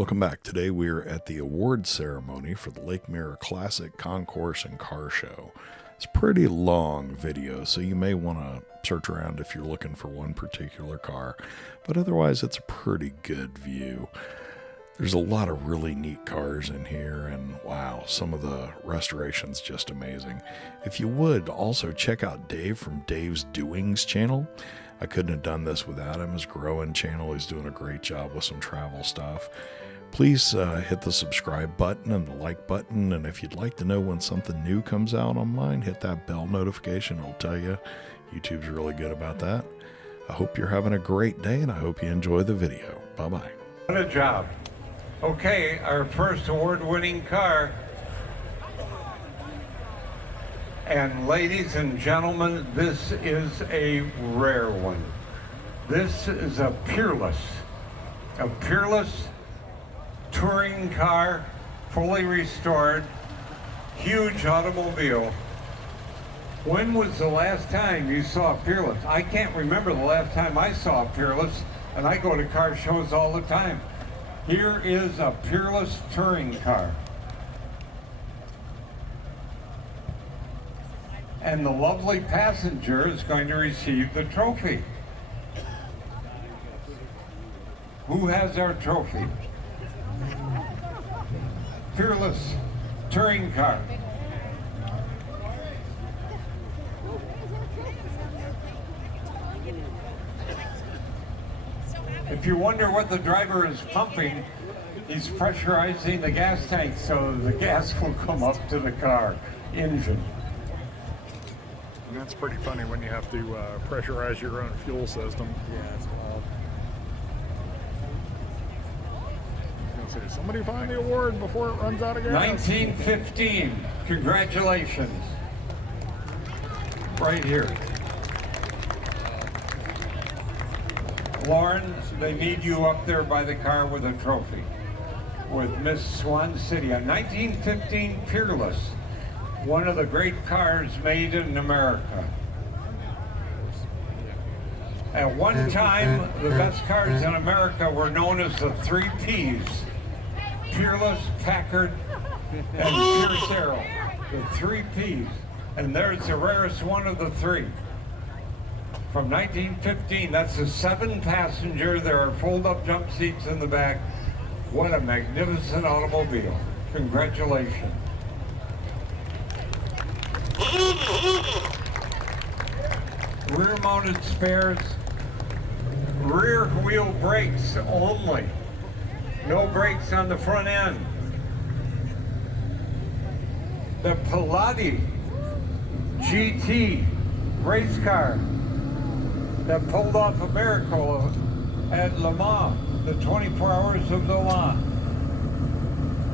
Welcome back. Today we're at the award ceremony for the Lake Mirror Classic Concours and Car Show. It's a pretty long video, so you may want to search around if you're looking for one particular car, but otherwise it's a pretty good view. There's a lot of really neat cars in here, and wow, some of the restorations just amazing. If you would, also check out Dave from Dave's Doings channel. I couldn't have done this without him. His growing channel, he's doing a great job with some travel stuff. Please hit the subscribe button and the like button, and if you'd like to know when something new comes out on mine, hit that bell notification. It'll tell you. YouTube's really good about that. I hope you're having a great day, and I hope you enjoy the video. Bye-bye. What a job. Okay, our first award-winning car. And ladies and gentlemen, this is a rare one. This is a Peerless Touring Car, fully restored, huge automobile. When was the last time you saw a Peerless? I can't remember the last time I saw a Peerless, and I go to car shows all the time. Here is a Peerless Touring Car. And the lovely passenger is going to receive the trophy. Who has our trophy? Peerless Touring Car. If you wonder what the driver is pumping, he's pressurizing the gas tank so the gas will come up to the car engine. And that's pretty funny when you have to pressurize your own fuel system. Yeah, it's wild. Say, somebody find the award before it runs out of gas. 1915. Congratulations. Right here. Lauren, they need you up there by the car with a trophy. With Miss Swan City. A 1915 Peerless. One of the great cars made in America. At one time, the best cars in America were known as the 3 Ps. Peerless, Packard, and Pierce Arrow. The 3 Ps. And there's the rarest one of the 3. From 1915, that's a 7-passenger. There are fold-up jump seats in the back. What a magnificent automobile. Congratulations. Rear-mounted spares, rear wheel brakes only. No brakes on the front end. The Piloti GT race car that pulled off a miracle at Le Mans, the 24 Hours of Le Mans.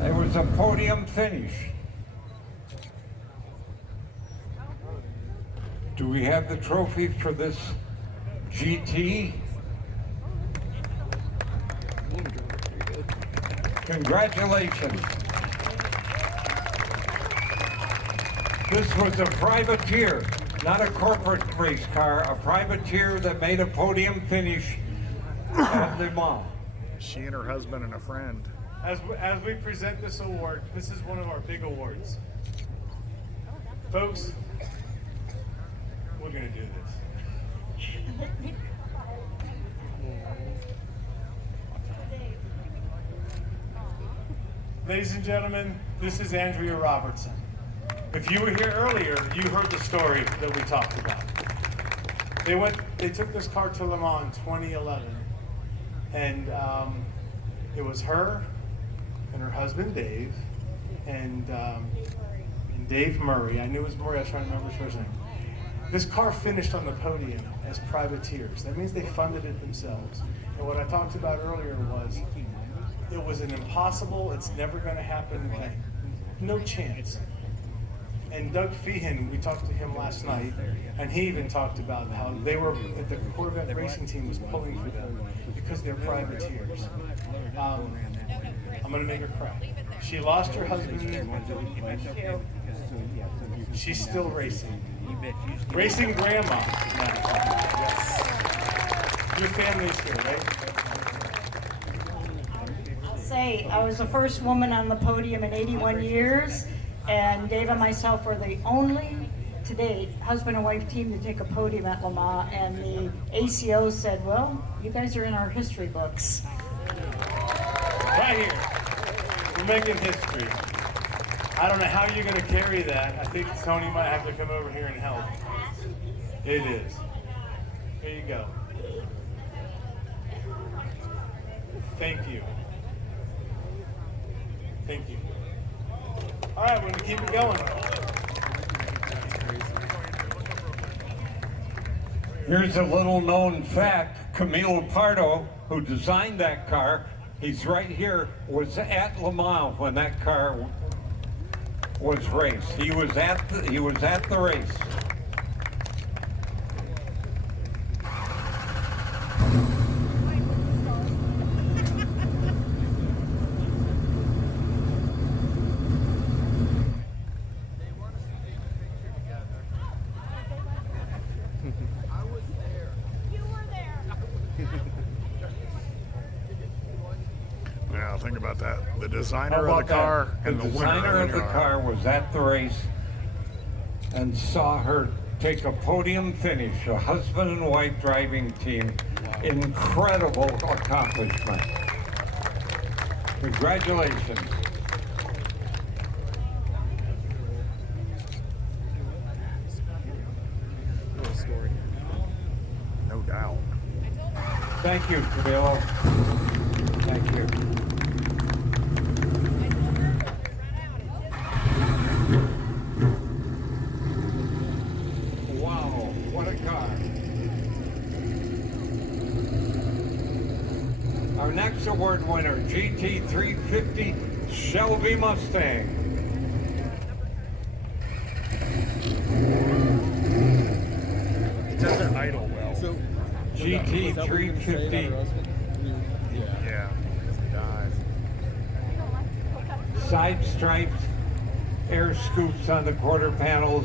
It was a podium finish. Do we have the trophy for this GT? Congratulations. This was a privateer, not a corporate race car, a privateer that made a podium finish at Le Mans. She and her husband and a friend. As we present this award, this is one of our big awards. Folks, we're going to do this. Ladies and gentlemen, this is Andrea Robertson. If you were here earlier, you heard the story that we talked about. They took this car to Le Mans in 2011, and it was her and her husband Dave, and Dave Murray. I knew it was Murray. I was trying to remember his first name. This car finished on the podium as privateers. That means they funded it themselves. And what I talked about earlier was, it was an impossible, it's never going to happen thing. No chance. And Doug Feehan, we talked to him last night, and he even talked about how they were, the Corvette racing team was pulling for them because they're privateers. I'm going to make her cry. She lost her husband. She's still racing. Racing grandma, as a matter of fact. Yes. Your family's here, right? say, I was the first woman on the podium in 81 years, and Dave and myself were the only, to date, husband and wife team to take a podium at Le Mans, and the ACO said, well, you guys are in our history books. Right here. We're making history. I don't know how you're going to carry that. I think Tony might have to come over here and help. It is. Here you go. Thank you. Thank you. All right, we're going to keep it going. Here's a little known fact. Camilo Pardo, who designed that car, he's right here, was at Le Mans when that car was raced. He was at the race. Now think about that. The designer of the car and the winner designer of the car was at the race and saw her take a podium finish, a husband and wife driving team. Incredible accomplishment. Congratulations. No doubt. Thank you, Camilo. Thank you. Wow, what a car. Our next award winner, GT350 Shelby Mustang. It doesn't idle well. So, GT350 Yeah. It dies. side stripes, air scoops on the quarter panels,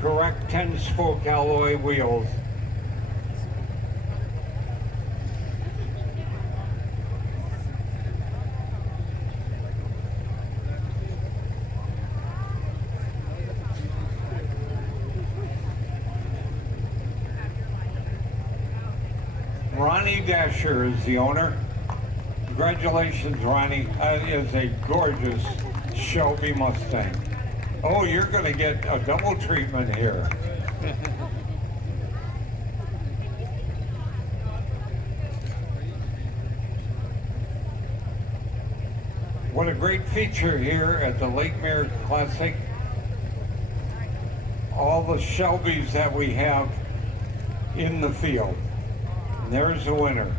correct 10-spoke alloy wheels. Ronnie Dasher is the owner. Congratulations, Ronnie. That is a gorgeous Shelby Mustang. Oh, you're going to get a double treatment here. What a great feature here at the Lake Mirror Classic. All the Shelbys that we have in the field. And there's the winner.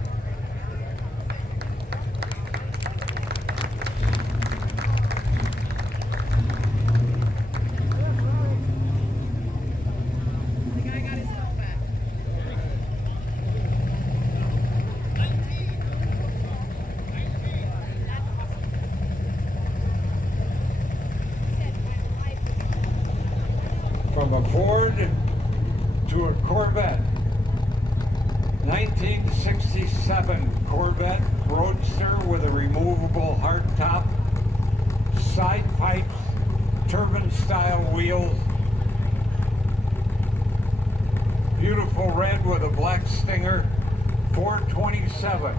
From a Ford to a Corvette. 1967 Corvette Roadster with a removable hardtop, side pipes, turbine style wheels. Beautiful red with a black stinger, 427.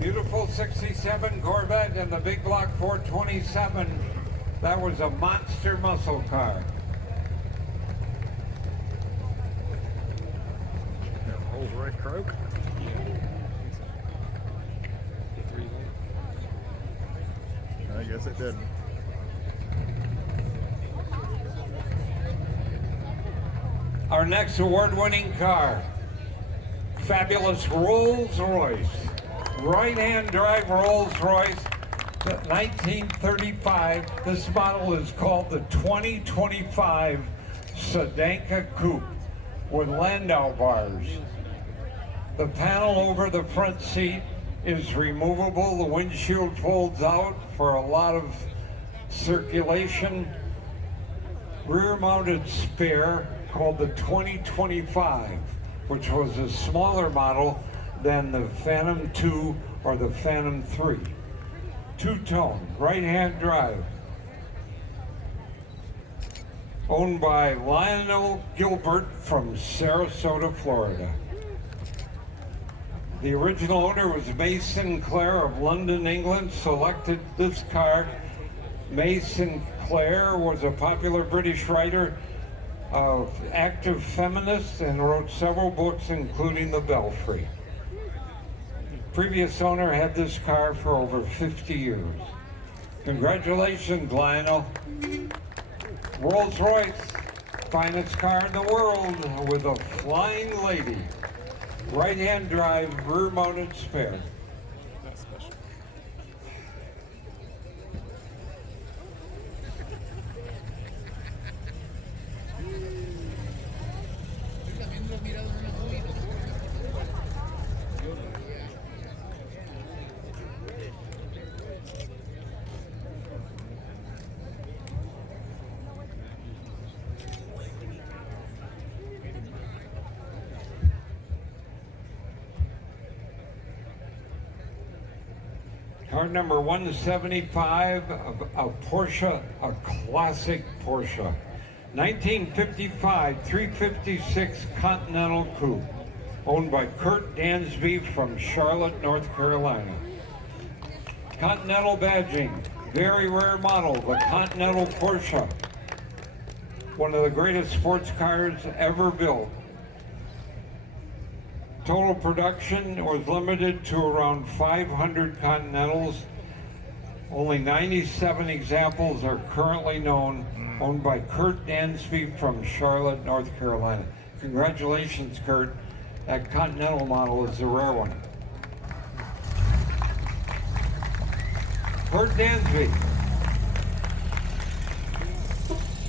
Beautiful 67 Corvette and the big block 427. That was a monster muscle car. Rolls Royce Croak. I guess it didn't. Our next award-winning car, fabulous Rolls-Royce. Right-hand drive Rolls-Royce, 1935. This model is called the 2025 Sedanka Coupe with Landau bars. The panel over the front seat is removable. The windshield folds out for a lot of circulation. Rear-mounted spare called the 2025, which was a smaller model than the Phantom 2 or the Phantom 3. Two-tone, right-hand drive. Owned by Lionel Gilbert from Sarasota, Florida. The original owner was May Sinclair of London, England, selected this car. May Sinclair was a popular British writer, active feminist, and wrote several books, including The Belfry. Previous owner had this car for over 50 years. Congratulations, Lionel. Rolls-Royce, finest car in the world with a flying lady. Right-hand drive, rear-mounted spare. Car number 175, a Porsche, a classic Porsche. 1955 356 Continental Coupe, owned by Kurt Dansby from Charlotte, North Carolina. Continental badging, very rare model, the Continental Porsche. One of the greatest sports cars ever built. Total production was limited to around 500 Continentals. Only 97 examples are currently known, owned by Kurt Dansby from Charlotte, North Carolina. Congratulations, Kurt. That Continental model is a rare one. Kurt Dansby.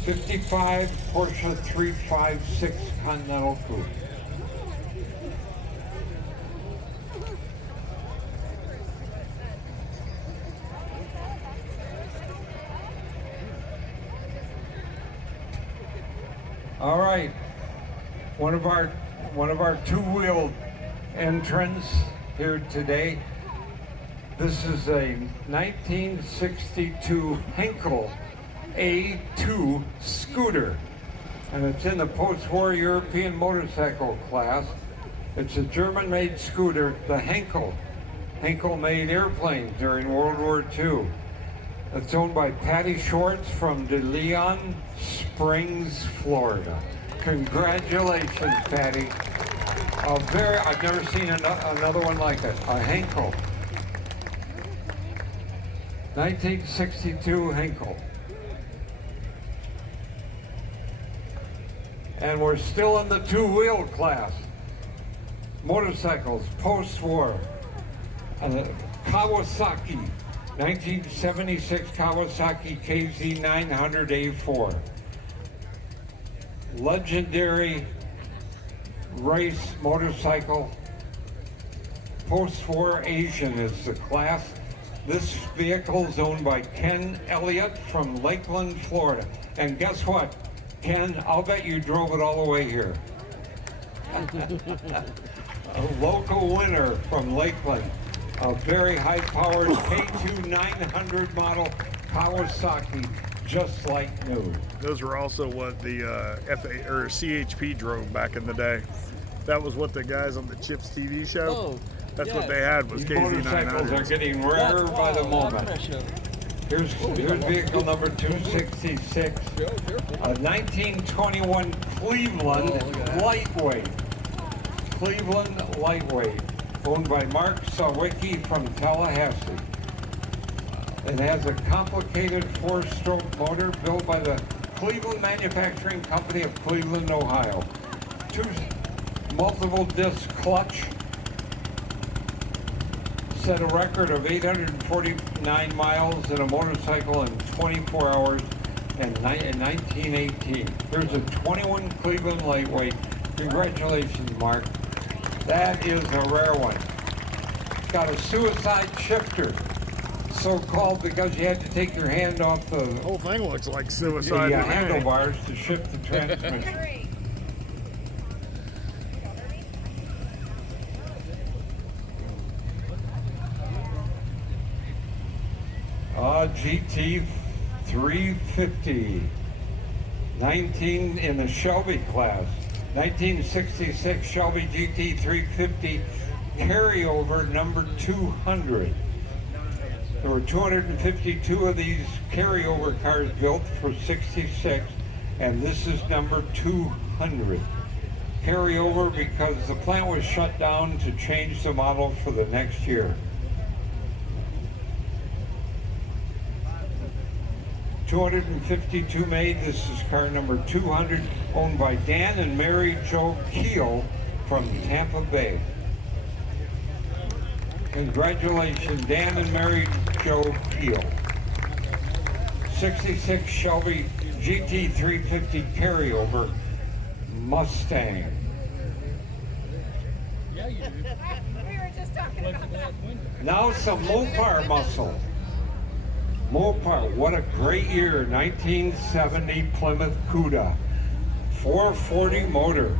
55 Porsche 356 Continental Coupe. All right, one of our two-wheeled entrants here today. This is a 1962 Henkel A2 scooter, and it's in the post-war European motorcycle class. It's a German-made scooter, the Henkel. Henkel made airplanes during World War II. It's owned by Patty Schwartz from De Leon Springs, Florida. Congratulations, Patty. I've never seen another one like it, a Henkel. 1962 Henkel. And we're still in the two-wheel class. Motorcycles, post-war. Kawasaki. 1976 Kawasaki KZ900A4. Legendary race motorcycle. Post-war Asian is the class. This vehicle is owned by Ken Elliott from Lakeland, Florida. And guess what? Ken, I'll bet you drove it all the way here. A local winner from Lakeland. A very high-powered K2 900 model Kawasaki, just like new. Those were also what the FA or CHP drove back in the day. That was what the guys on the Chips TV show. Oh, that's yeah. what they had was These motorcycles are KZ900. getting rarer by the moment. Here's vehicle number 266, a 1921 Cleveland lightweight. Cleveland lightweight, owned by Mark Sawicki from Tallahassee. It has a complicated four-stroke motor built by the Cleveland Manufacturing Company of Cleveland, Ohio. Multiple disc clutch. Set a record of 849 miles in a motorcycle in 24 hours in 1918. There's a 21 Cleveland lightweight. Congratulations, Mark. That is a rare one. got a suicide shifter, so called because you had to take your hand off The the whole thing looks like suicide. to me. handlebars to shift the transmission. GT350, 19 in the Shelby class, 1966 Shelby GT350 carryover number 200. There were 252 of these carryover cars built for 66, and this is number 200. Carryover because the plant was shut down to change the model for the next year. 252 made. This is car number 200, owned by Dan and Mary Jo Keel from Tampa Bay. Congratulations, Dan and Mary Jo Keel. 66 Shelby GT350 carryover Mustang. We were just talking about that. Now some Mopar muscle. Mopar, what a great year, 1970 Plymouth Cuda, 440 motor.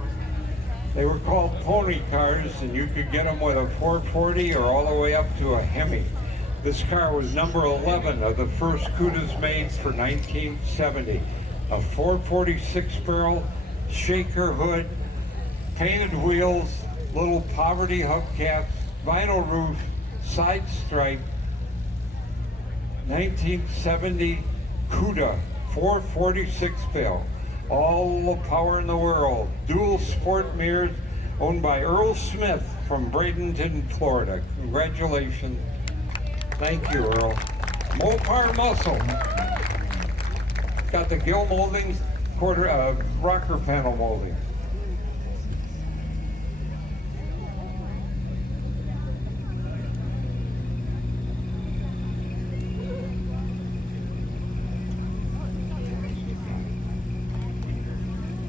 They were called pony cars, and you could get them with a 440 or all the way up to a Hemi. This car was number 11 of the first Cudas made for 1970. A 446 barrel, shaker hood, painted wheels, little poverty hubcaps, vinyl roof, side stripe, 1970 Cuda 446 bill. All the power in the world. Dual sport mirrors, owned by Earl Smith from Bradenton, Florida. Congratulations. Thank you, Earl. Mopar muscle. Got the gill moldings, rocker panel moldings.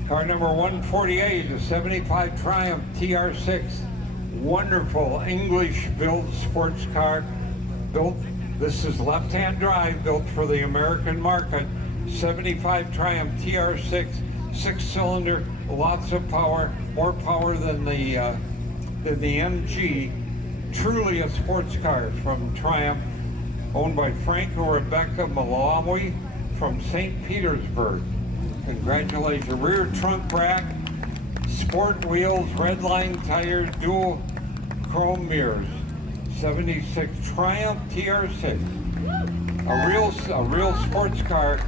Car number 148, a 75 Triumph TR6. Wonderful English-built sports car. This is left-hand drive, built for the American market. 75 Triumph TR6, 6-cylinder, lots of power, more power than the MG. Truly a sports car from Triumph, owned by Frank and Rebecca Malawi from St. Petersburg. Congratulations. Rear trunk rack, sport wheels, red line tires, dual chrome mirrors. 76 Triumph TR6. A real sports car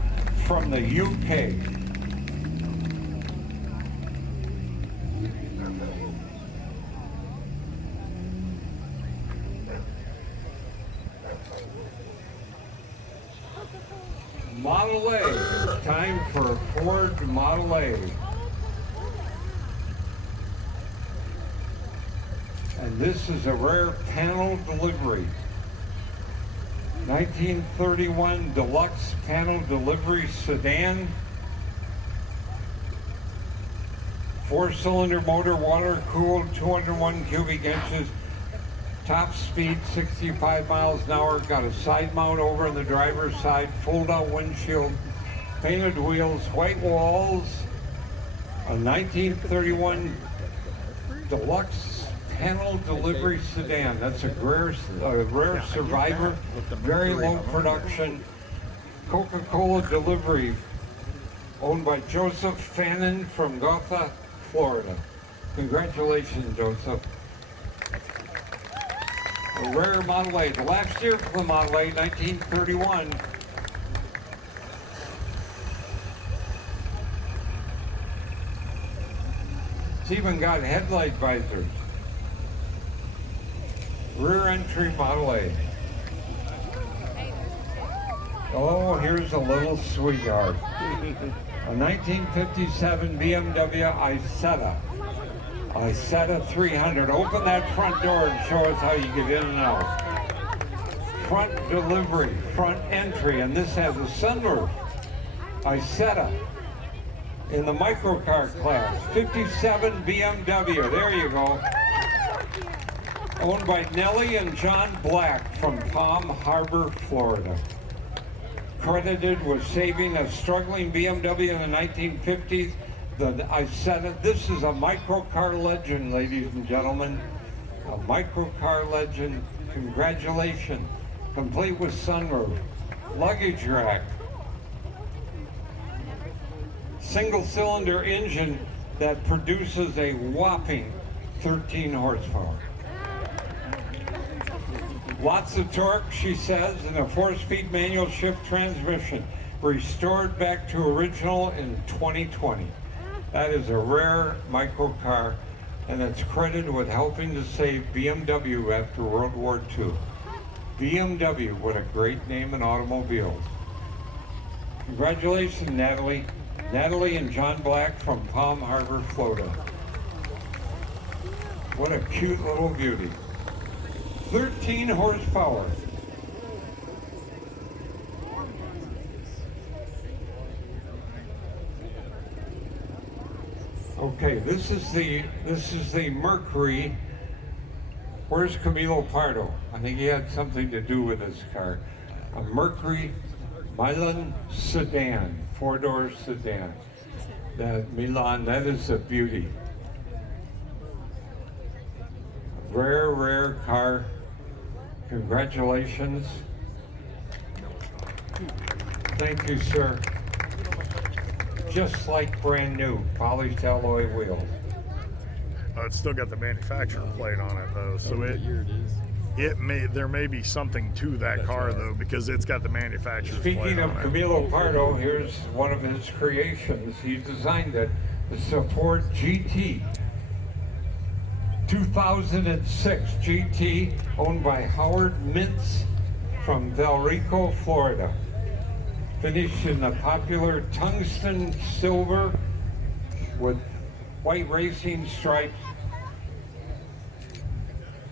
from the UK. Model A, time for Ford Model A. And this is a rare panel delivery. 1931 deluxe panel delivery sedan. 4-cylinder motor, water cooled, 201 cubic inches. Top speed 65 miles an hour, got a side mount over on the driver's side, fold out windshield, painted wheels, white walls, a 1931 deluxe panel delivery sedan. That's a rare survivor, very low production. Coca-Cola delivery, owned by Joseph Fannin from Gotha, Florida. Congratulations, Joseph. A rare Model A. The last year for the Model A, 1931. It's even got headlight visors. Rear entry Model A. Oh, here's a little sweetheart. A 1957 BMW Isetta. Isetta 300. Open that front door and show us how you get in and out. Front delivery, front entry, and this has a sunroof. Isetta in the microcar class. 57 BMW. There you go. owned by Nellie and John Black from Palm Harbor, Florida. Credited with saving a struggling BMW in the 1950s. I said it, this is a microcar legend, ladies and gentlemen. A microcar legend. Congratulations. Complete with sunroof, luggage rack, single cylinder engine that produces a whopping 13 horsepower. Lots of torque, she says, and a 4-speed manual shift transmission, restored back to original in 2020. That is a rare microcar, and it's credited with helping to save BMW after World War II. BMW, what a great name in automobiles. Congratulations, Natalie. Natalie and John Black from Palm Harbor, Florida. What a cute little beauty. 13 horsepower. Okay, this is the Mercury. Where's Camilo Pardo? I think he had something to do with this car. A Mercury Milan sedan, 4-door sedan. That Milan, that is a beauty. Rare, rare car. Congratulations. Thank you, sir. Just like brand new, polished alloy wheels. It's still got the manufacturer plate on it though, so there may be something to that car though, because it's got the manufacturer's plate on it. Speaking of Camilo Pardo, here's one of his creations. He designed it. It's a Ford GT 2006 GT, owned by Howard Mintz from Valrico, Florida. Finished in the popular tungsten silver with white racing stripes.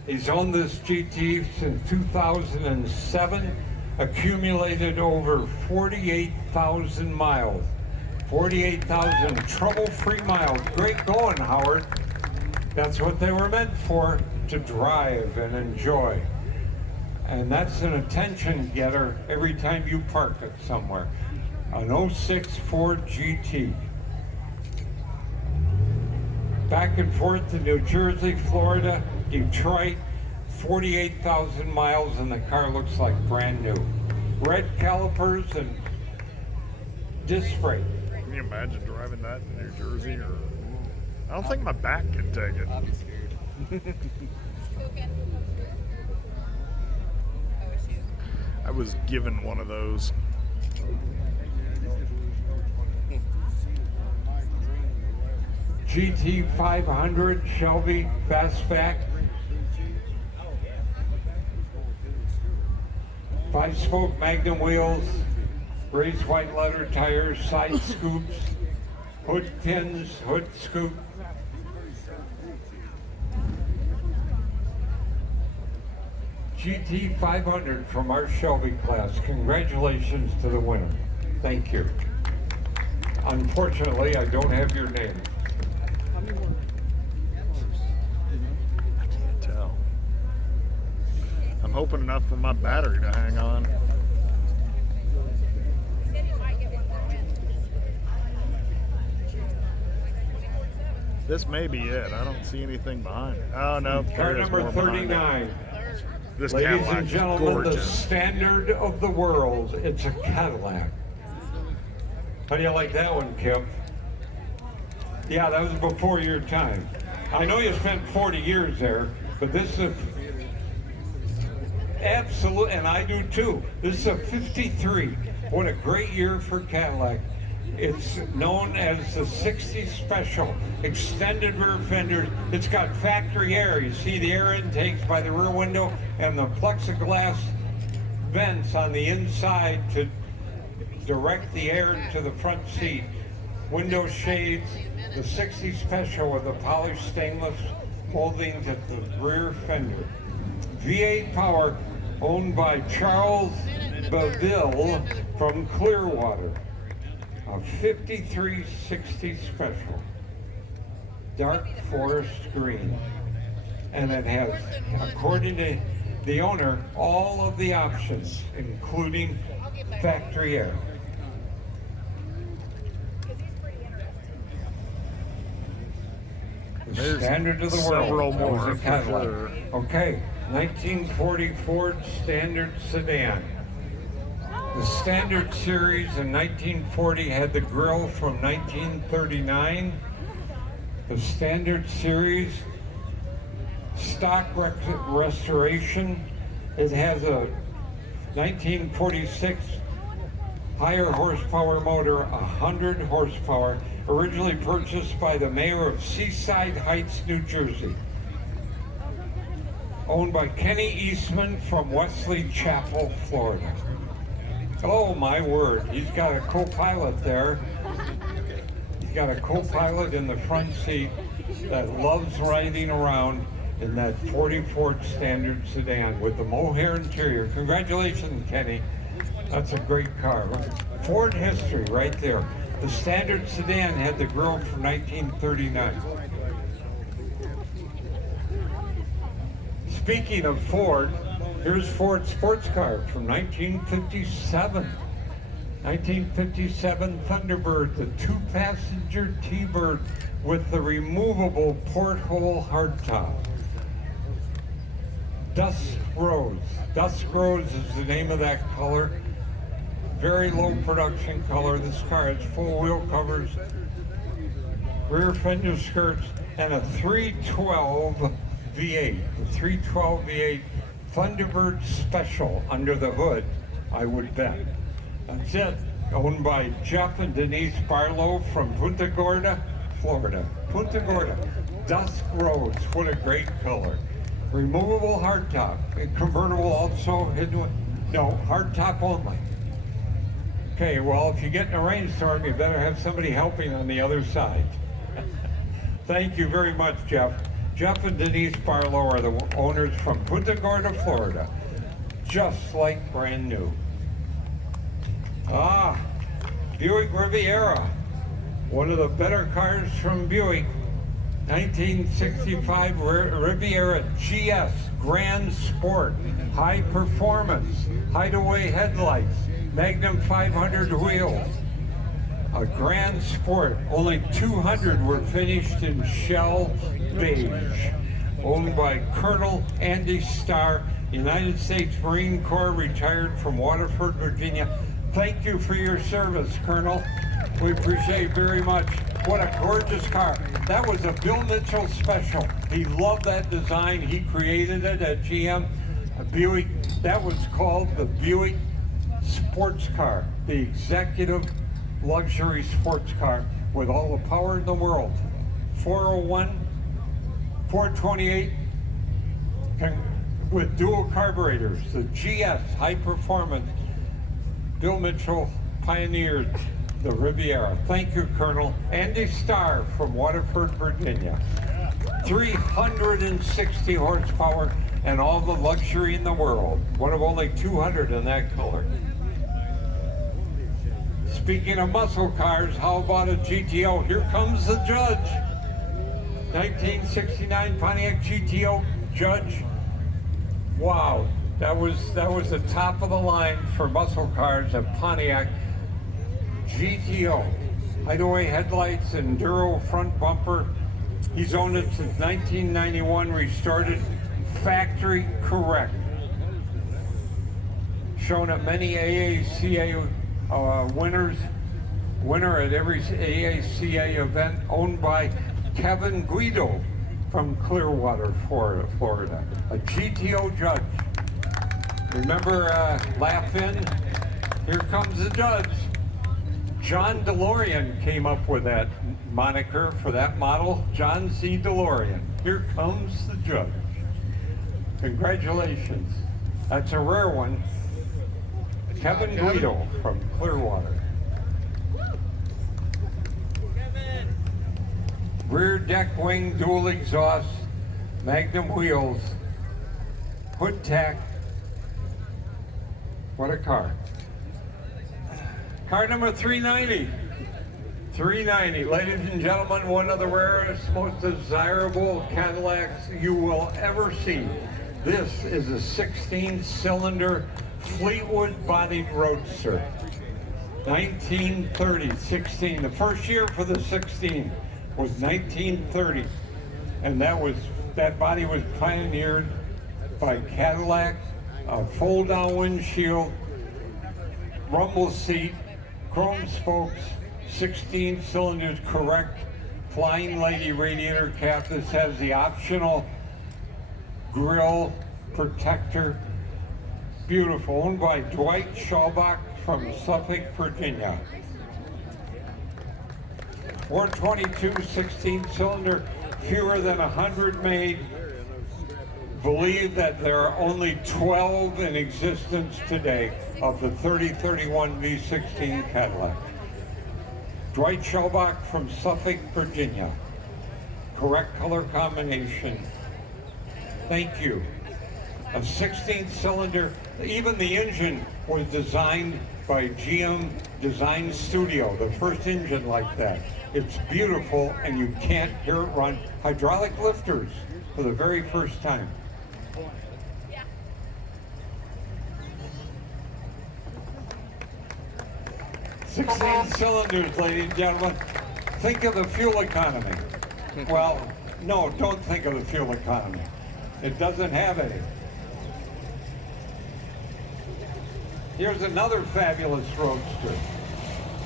He's owned this GT since 2007, accumulated over 48,000 miles. 48,000 trouble-free miles. Great going, Howard. That's what they were meant for, to drive and enjoy. And that's an attention getter every time you park it somewhere. An 06 Ford GT. Back and forth to New Jersey, Florida, Detroit, 48,000 miles, and the car looks like brand new. Red calipers and disc brake. Can you imagine driving that in New Jersey? Or I don't think my back can take it. I'll be scared. I was given one of those. GT 500 Shelby Fastback. 5-spoke Magnum wheels, raised white leather tires, side scoops, hood pins, hood scoop. GT 500 from our Shelby class. Congratulations to the winner. Thank you. Unfortunately, I don't have your name. I can't tell. I'm hoping enough for my battery to hang on. This may be it. I don't see anything behind it. Oh no, Car there is number more behind it. 39. This Ladies Cadillac and is gentlemen, the gorgeous. standard of the world. It's a Cadillac. How do you like that one, Kim? Yeah, that was before your time. I know you spent 40 years there, but this is absolute, and I do too. This is a 53. What a great year for Cadillac. It's known as the 60 Special. Extended rear fenders. It's got factory air. You see the air intakes by the rear window and the plexiglass vents on the inside to direct the air to the front seat. Window shades. The 60 Special with the polished stainless moldings at the rear fender. V8 power, owned by Charles Beville from Clearwater. A 5360 Special, dark forest green. and it has, according to the owner, all of the options, including factory air. The There's standard of the several world. That was more a for Cadillac. sure. Okay, 1940 Ford Standard Sedan. The Standard Series in 1940 had the grille from 1939. The Standard Series stock restoration. It has a 1946 higher horsepower motor, 100 horsepower, originally purchased by the mayor of Seaside Heights, New Jersey. Owned by Kenny Eastman from Wesley Chapel, Florida. Oh my word, he's got a co-pilot there. He's got a co-pilot in the front seat that loves riding around in that 40 Ford Standard sedan with the mohair interior. Congratulations, Kenny. That's a great car. Ford history right there. The Standard sedan had the grille from 1939. Speaking of Ford, here's Ford sports car from 1957. 1957 Thunderbird, the two-passenger T-Bird with the removable porthole hardtop. Dusk Rose. Dusk Rose is the name of that color. Very low production color. This car has full wheel covers, rear fender skirts, and a 312 V8. The 312 V8 Thunderbird Special under the hood, I would bet. That's it. Owned by Jeff and Denise Barlow from Punta Gorda, Florida. Punta Gorda. Dusk Rose. What a great color. Removable hardtop. Convertible also. No, hardtop only. Okay, well, if you get in a rainstorm, you better have somebody helping on the other side. Thank you very much, Jeff. Jeff and Denise Barlow are the owners from Punta Gorda, Florida. Just like brand new. Ah, Buick Riviera. One of the better cars from Buick. 1965 Riviera GS Grand Sport. High performance. Hideaway headlights. Magnum 500 wheels. A Grand Sport. Only 200 were finished in shell beige. Owned by Colonel Andy Starr, United States Marine Corps, retired from Waterford, Virginia. Thank you for your service, Colonel. We appreciate it very much. What a gorgeous car. That was a Bill Mitchell special. He loved that design. He created it at GM. A Buick. That was called the Buick sports car, the executive luxury sports car with all the power in the world. 401, 428 with dual carburetors, the GS high performance. Bill Mitchell pioneered the Riviera. Thank you, Colonel. Andy Starr from Waterford, Virginia. 360 horsepower and all the luxury in the world. One of only 200 in that color. Speaking of muscle cars, how about a GTO? Here comes the Judge. 1969 Pontiac GTO Judge. Wow, that was the top of the line for muscle cars, a Pontiac GTO. Hideaway headlights, Enduro front bumper. He's owned it since 1991, restored it factory correct. Shown at many AACA winner at every AACA event, owned by Kevin Guido from Clearwater, Florida. A GTO Judge. Remember Laugh In? Here comes the Judge. John DeLorean came up with that moniker for that model. John C. DeLorean. Here comes the Judge. Congratulations. That's a rare one. Kevin Guido from Clearwater. Rear deck wing, dual exhaust, Magnum wheels, hood tack. What a car. Car number 390. 390. Ladies and gentlemen, one of the rarest, most desirable Cadillacs you will ever see. This is a 16-cylinder Fleetwood-bodied Roadster. 1930, 16. The first year for the 16 was 1930, and that body was pioneered by Cadillac. A fold-down windshield, rumble seat, chrome spokes, 16 cylinders correct, Flying Lady radiator cap. This has the optional grille protector. Beautiful. Owned by Dwight Schaubach from Suffolk, Virginia. 422 16-cylinder, fewer than 100 made. Believe that there are only 12 in existence today of the 3031 V16 Cadillac. Dwight Schaubach from Suffolk, Virginia. Correct color combination. Thank you. A 16-cylinder, even the engine was designed by GM Design Studio, the first engine like that. It's beautiful and you can't hear it run. Hydraulic lifters for the very first time. Yeah. 16 cylinders, ladies and gentlemen. Think of the fuel economy. Well, no, don't think of the fuel economy. It doesn't have any. Here's another fabulous Roadster.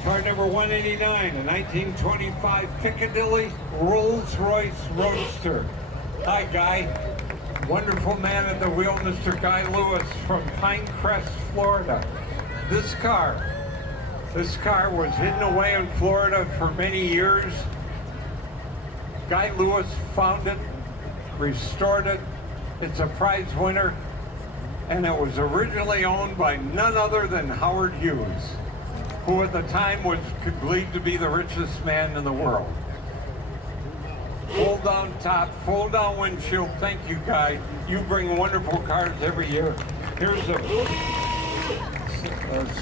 Car number 189, a 1925 Piccadilly Rolls-Royce Roadster. Hi, Guy. Wonderful man at the wheel, Mr. Guy Lewis from Pinecrest, Florida. This car was hidden away in Florida for many years. Guy Lewis found it, restored it. It's a prize winner, and it was originally owned by none other than Howard Hughes, who at the time was believed to be the richest man in the world. Fold down top, fold down windshield. Thank you, Guy. You bring wonderful cars every year. Here's a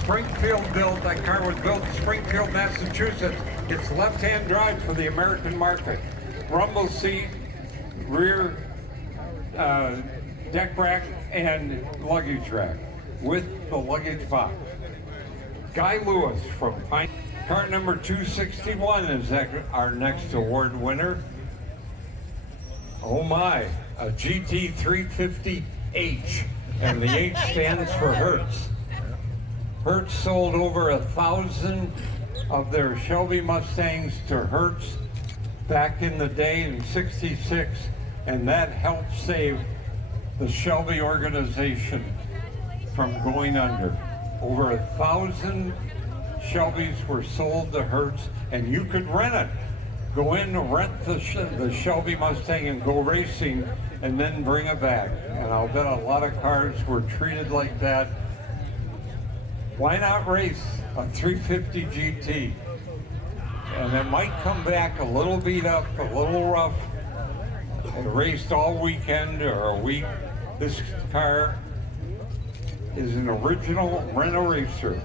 Springfield built. That car was built in Springfield, Massachusetts. It's left-hand drive for the American market. Rumble seat, rear deck rack, and luggage rack with the luggage box. Guy Lewis from Pine. Car number 261 is our next award winner. Oh my, a GT350H, and the H stands for Hertz. Hertz sold over 1,000 of their Shelby Mustangs to Hertz back in the day in '66, and that helped save the Shelby organization from going under. Over 1,000 Shelbys were sold to Hertz, and you could rent it. Go in, rent the Shelby Mustang and go racing, and then bring it back. And I'll bet a lot of cars were treated like that. Why not race a 350 GT? And it might come back a little beat up, a little rough. It raced all weekend or a week. This car is an original rent-a-racer.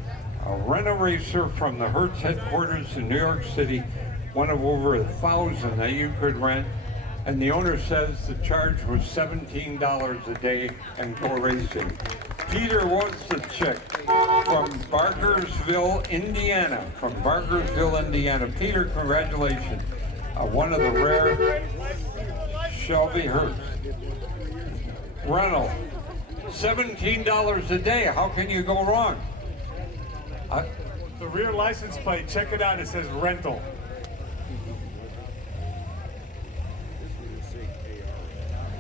A rent-a-racer from the Hertz headquarters in New York City, one of over 1,000 that you could rent. And the owner says the charge was $17 a day and go racing. Peter wants the check from Barkersville, Indiana. Peter, congratulations. One of the rare Shelby Hertz. Rental, $17 a day. How can you go wrong? The rear license plate, check it out, it says rental.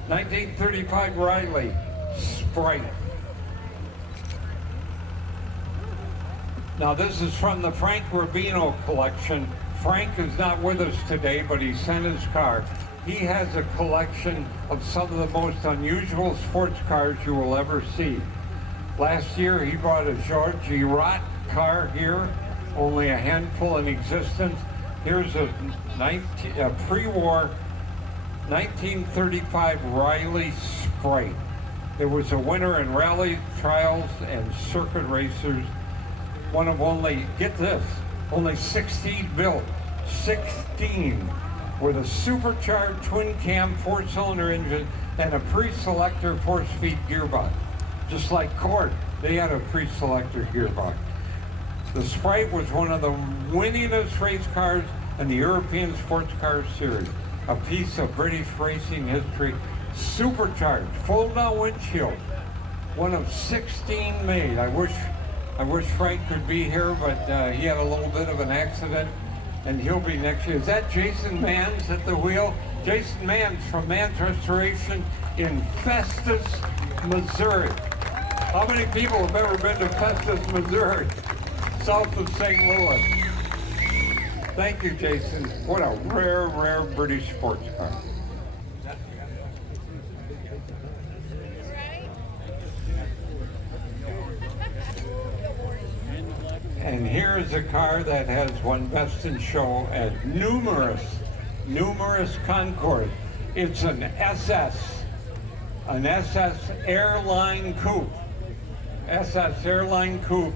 '35 Riley Sprite. Now this is from the Frank Rubino collection. Frank is not with us today, but he sent his car. He has a collection of some of the most unusual sports cars you will ever see. Last year he brought a George Girat car here, only a handful in existence. Here's a pre-war 1935 Riley Sprite. It was a winner in rally trials and circuit racers. One of only, get this, only 16 built 16 with a supercharged twin-cam 4-cylinder engine and a pre-selector 4-speed gearbox. Just like Cord, they had a pre-selector gearbox. The Sprite was one of the winningest race cars in the European Sports Car Series. A piece of British racing history, supercharged, fold-down windshield. One of 16 made. I wish Frank could be here, but he had a little bit of an accident, and he'll be next year. Is that Jason Manns at the wheel? Jason Manns from Manns Restoration in Festus, Missouri. How many people have ever been to Festus, Missouri, south of St. Louis? Thank you, Jason. What a rare, rare British sports car. And here is a car that has won Best in Show at numerous concours. It's an SS Airline Coupe. SS Airline Coupe.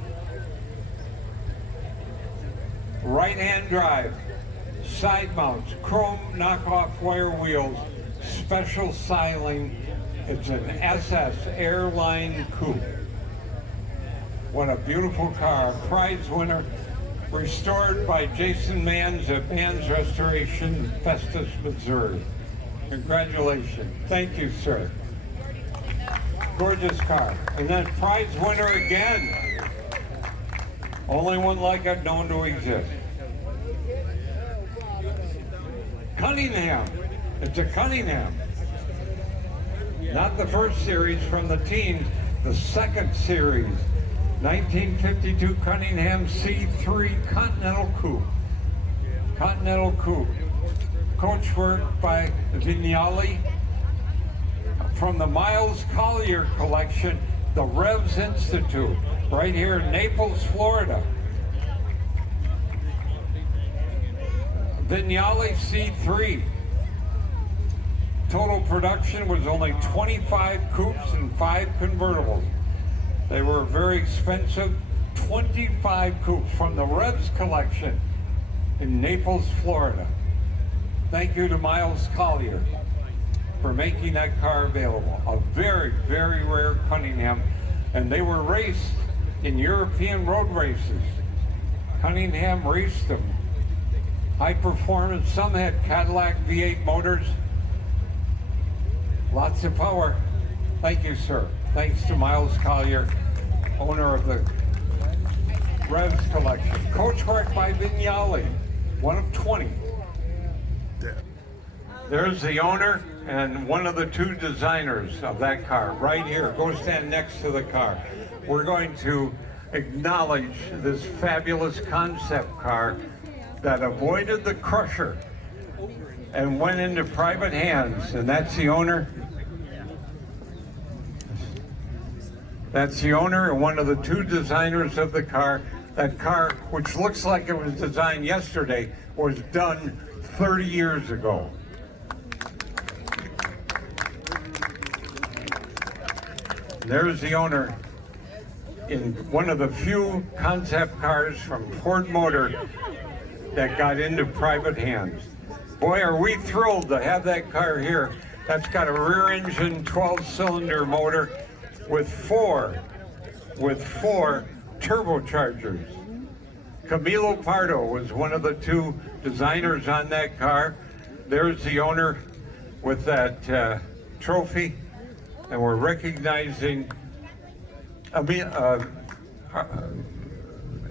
Right-hand drive, side mounts, chrome knockoff wire wheels, special styling. It's an SS Airline Coupe. What a beautiful car. Prize winner, restored by Jason Manns at Manns Restoration, Festus, Missouri. Congratulations. Thank you, sir. Gorgeous car. And then prize winner again. Only one like it known to exist. Cunningham. It's a Cunningham. Not the first series from the teens, the second series. 1952 Cunningham C3 Continental Coupe. Continental Coupe. Coachwork by Vignali. From the Miles Collier collection, the Revs Institute, right here in Naples, Florida. Vignali C3. Total production was only 25 coupes and 5 convertibles. They were very expensive. 25 coupes from the Revs collection in Naples, Florida. Thank you to Miles Collier for making that car available. A very, very rare Cunningham. And they were raced in European road races. Cunningham raced them. High performance. Some had Cadillac V8 motors. Lots of power. Thank you, sir. Thanks to Miles Collier, owner of the Revs collection. Coachwork by Vignali, one of 20. There's the owner and one of the 2 designers of that car right here. Go stand next to the car. We're going to acknowledge this fabulous concept car that avoided the crusher and went into private hands. And that's the owner. That's the owner and one of the 2 designers of the car. That car, which looks like it was designed yesterday, was done 30 years ago. There's the owner in one of the few concept cars from Ford Motor that got into private hands. Boy, are we thrilled to have that car here. That's got a rear engine 12-cylinder motor with four turbochargers. Camilo Pardo was one of the 2 designers on that car. There's the owner with that trophy. And we're recognizing,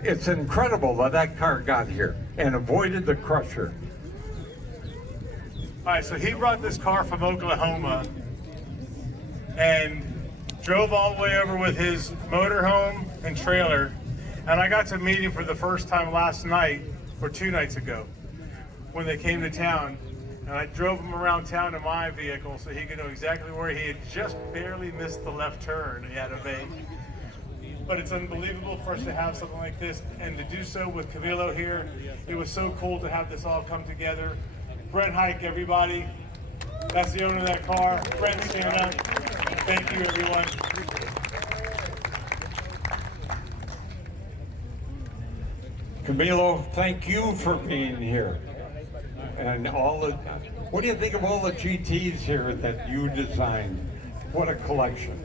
it's incredible that that car got here and avoided the crusher. All right, so he brought this car from Oklahoma and drove all the way over with his motorhome and trailer. And I got to meet him for the first time last night, or 2 nights ago, when they came to town. And I drove him around town in my vehicle so he could know exactly where he had just barely missed the left turn he had to make. But it's unbelievable for us to have something like this and to do so with Camilo here. It was so cool to have this all come together. Brent Hike, everybody. That's the owner of that car. Brent, stand up. Thank you, everyone. Camilo, thank you for being here. and all the, what do you think of all the GTs here that you designed? What a collection.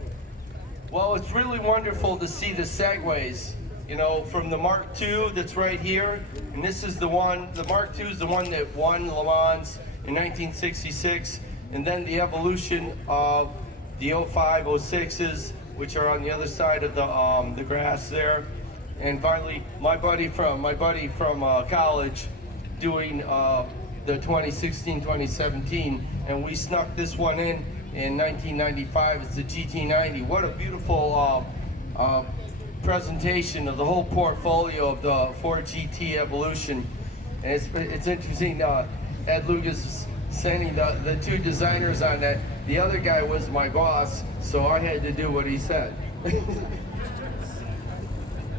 Well, it's really wonderful to see the segues, you know, from the Mark II that's right here, and this is the one, the Mark II is the one that won Le Mans in 1966, and then the evolution of the 05, 06s, which are on the other side of the grass there, and finally my buddy from college doing the 2016, 2017, and we snuck this one in 1995. It's the GT90. What a beautiful presentation of the whole portfolio of the Ford GT evolution. And it's interesting, Ed Lucas sending the two designers on that. The other guy was my boss, so I had to do what he said.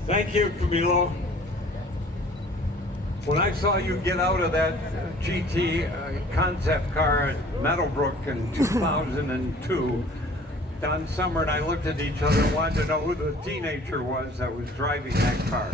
Thank you, Camilo. When I saw you get out of that GT concept car at Meadowbrook in 2002, Don Summer and I looked at each other and wanted to know who the teenager was that was driving that car.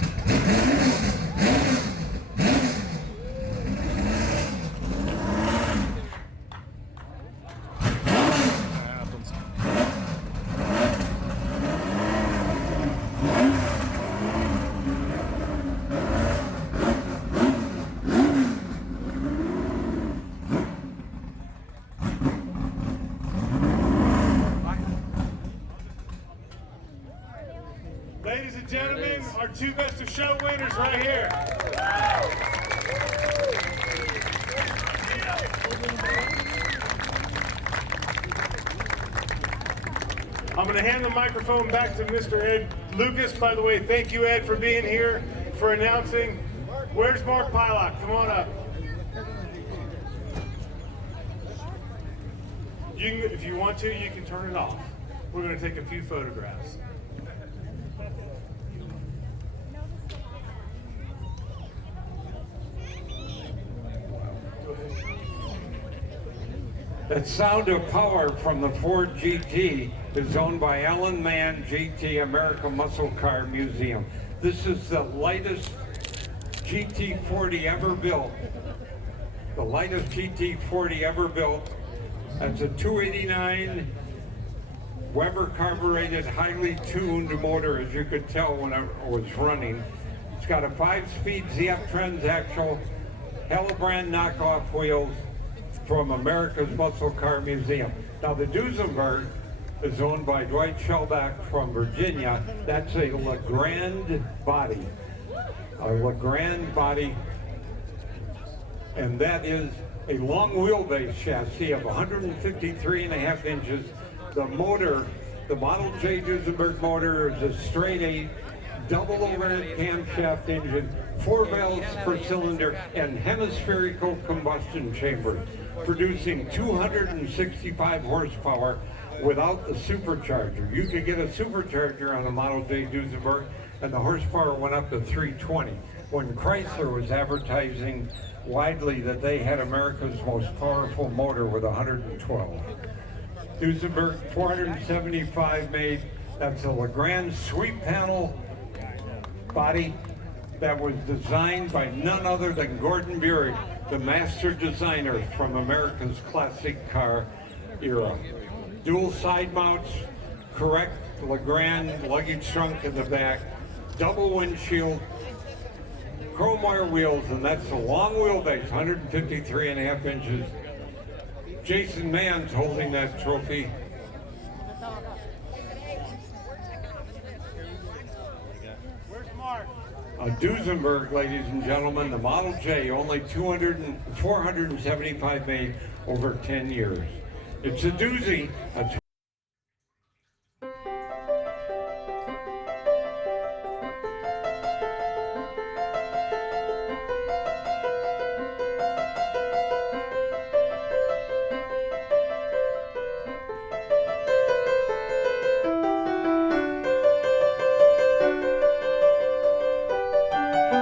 Ladies and gentlemen, our two best of show winners right here. I'm going to hand the microphone back to Mr. Ed Lucas. By the way, thank you, Ed, for being here, for announcing. Where's Mark Pilot? Come on up. You can, if you want to, you can turn it off. We're going to take a few photographs. That sound of power from the Ford GT is owned by Alan Mann GT American Muscle Car Museum. This is the lightest GT40 ever built. The lightest GT40 ever built. That's a 289 Weber carbureted, highly tuned motor, as you could tell when it was running. It's got a 5-speed ZF transaxle, Hellebrand knockoff wheels, from America's Muscle Car Museum. Now the Duesenberg is owned by Dwight Shellback from Virginia. That's a Legrand body. A Legrand body, and that is a long wheelbase chassis of 153.5 inches. The motor, the Model J Duesenberg motor, is a straight 8 double overhead camshaft engine, 4 valves per cylinder, and hemispherical combustion chamber, producing 265 horsepower without the supercharger. You could get a supercharger on a Model J Duesenberg, and the horsepower went up to 320. When Chrysler was advertising widely that they had America's most powerful motor with 112. Duesenberg 475 made. That's a Legrand sweep panel body that was designed by none other than Gordon Buick, the master designer from America's classic car era. Dual side mounts, correct Legrand luggage trunk in the back, double windshield, chrome wire wheels, and that's a long wheelbase, 153.5 inches. Jason Mann's holding that trophy. Where's Mark? A Duesenberg, ladies and gentlemen, the Model J, only 475 made over 10 years. It's a doozy, a